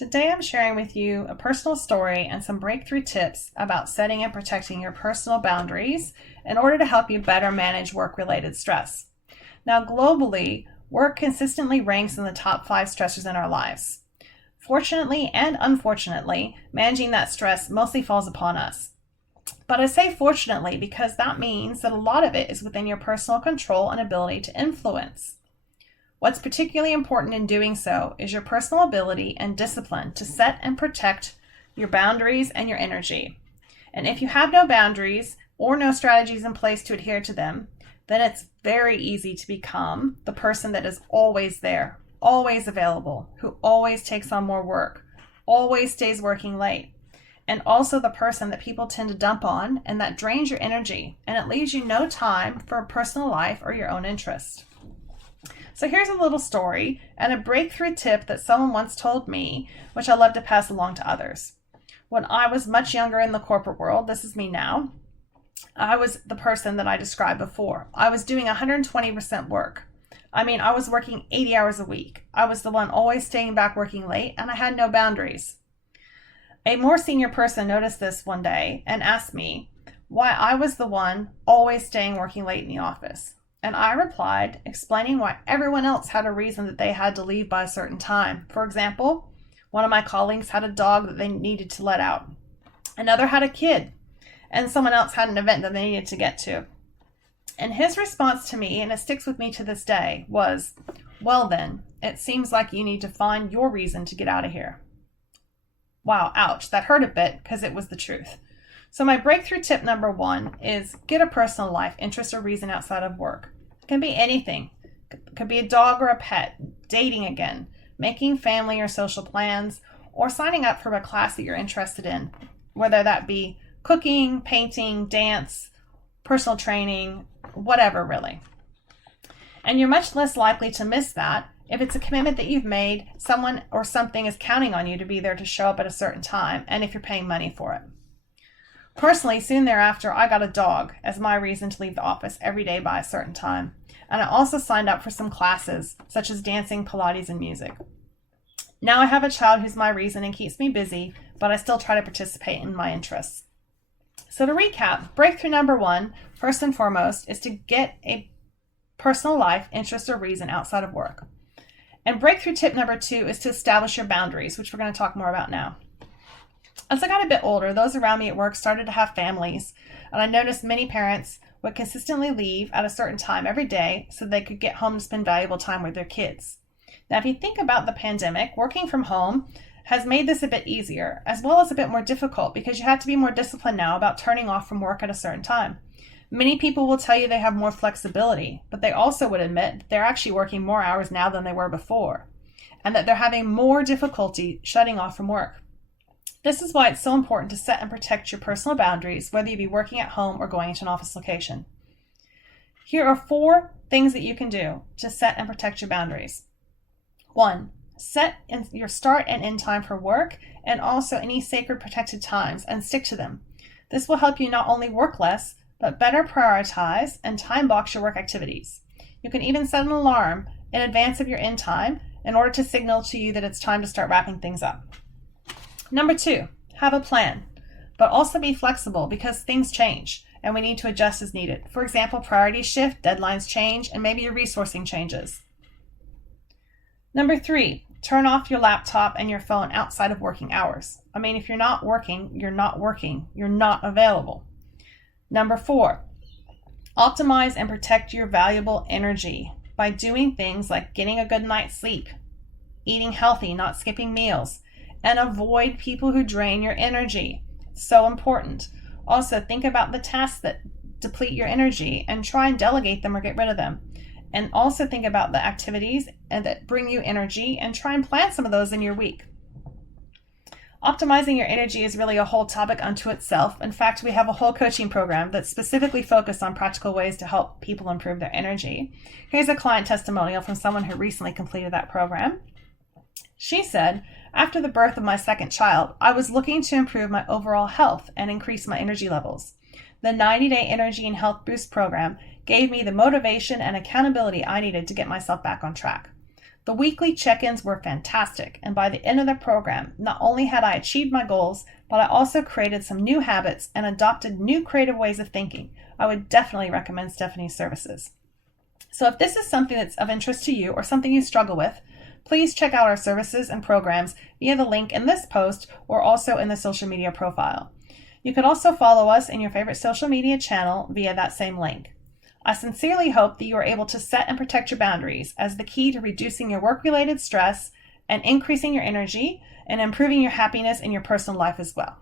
Today I'm sharing with you a personal story and some breakthrough tips about setting and protecting your personal boundaries in order to help you better manage work-related stress. Now, globally, work consistently ranks in the top 5 stressors in our lives. Fortunately and unfortunately, managing that stress mostly falls upon us. But I say fortunately because that means that a lot of it is within your personal control and ability to influence. What's particularly important in doing so is your personal ability and discipline to set and protect your boundaries and your energy. And if you have no boundaries or no strategies in place to adhere to them, then it's very easy to become the person that is always there, always available, who always takes on more work, always stays working late, and also the person that people tend to dump on and that drains your energy, and it leaves you no time for a personal life or your own interest. So here's a little story and a breakthrough tip that someone once told me, which I love to pass along to others. When I was much younger in the corporate world, this is me now, I was the person that I described before. I was doing 120% work. I was working 80 hours a week. I was the one always staying back working late, and I had no boundaries. A more senior person noticed this one day and asked me why I was the one always staying working late in the office. And I replied, explaining why everyone else had a reason that they had to leave by a certain time. For example, one of my colleagues had a dog that they needed to let out. Another had a kid, and someone else had an event that they needed to get to. And his response to me, and it sticks with me to this day, was, well then, it seems like you need to find your reason to get out of here. Wow, ouch, that hurt a bit because it was the truth. So my breakthrough tip number 1 is get a personal life, interest, or reason outside of work. It can be anything. It could be a dog or a pet, dating again, making family or social plans, or signing up for a class that you're interested in, whether that be cooking, painting, dance, personal training, whatever really. And you're much less likely to miss that if it's a commitment that you've made, someone or something is counting on you to be there to show up at a certain time, and if you're paying money for it. Personally, soon thereafter, I got a dog as my reason to leave the office every day by a certain time. And I also signed up for some classes, such as dancing, Pilates, and music. Now I have a child who's my reason and keeps me busy, but I still try to participate in my interests. So to recap, breakthrough number 1, first and foremost, is to get a personal life, interest, or reason outside of work. And breakthrough tip number 2 is to establish your boundaries, which we're going to talk more about now. As I got a bit older, those around me at work started to have families, and I noticed many parents would consistently leave at a certain time every day so they could get home to spend valuable time with their kids. Now, if you think about the pandemic, working from home has made this a bit easier, as well as a bit more difficult because you have to be more disciplined now about turning off from work at a certain time. Many people will tell you they have more flexibility, but they also would admit that they're actually working more hours now than they were before, and that they're having more difficulty shutting off from work. This is why it's so important to set and protect your personal boundaries, whether you be working at home or going to an office location. Here are 4 things that you can do to set and protect your boundaries. 1, set your start and end time for work and also any sacred protected times and stick to them. This will help you not only work less, but better prioritize and time box your work activities. You can even set an alarm in advance of your end time in order to signal to you that it's time to start wrapping things up. Number 2, have a plan, but also be flexible because things change and we need to adjust as needed. For example, priorities shift, deadlines change, and maybe your resourcing changes. Number 3, turn off your laptop and your phone outside of working hours. If you're not working, you're not working. You're not available. Number 4, optimize and protect your valuable energy by doing things like getting a good night's sleep, eating healthy, not skipping meals, and avoid people who drain your energy. It's so important. Also, think about the tasks that deplete your energy and try and delegate them or get rid of them. And also think about the activities that bring you energy and try and plan some of those in your week. Optimizing your energy is really a whole topic unto itself. In fact, we have a whole coaching program that's specifically focused on practical ways to help people improve their energy. Here's a client testimonial from someone who recently completed that program. She said, after the birth of my second child, I was looking to improve my overall health and increase my energy levels. The 90-day Energy and Health Boost program gave me the motivation and accountability I needed to get myself back on track. The weekly check-ins were fantastic, and by the end of the program, not only had I achieved my goals, but I also created some new habits and adopted new creative ways of thinking. I would definitely recommend Stephanie's services. So if this is something that's of interest to you or something you struggle with, please check out our services and programs via the link in this post or also in the social media profile. You can also follow us in your favorite social media channel via that same link. I sincerely hope that you are able to set and protect your boundaries as the key to reducing your work-related stress and increasing your energy and improving your happiness in your personal life as well.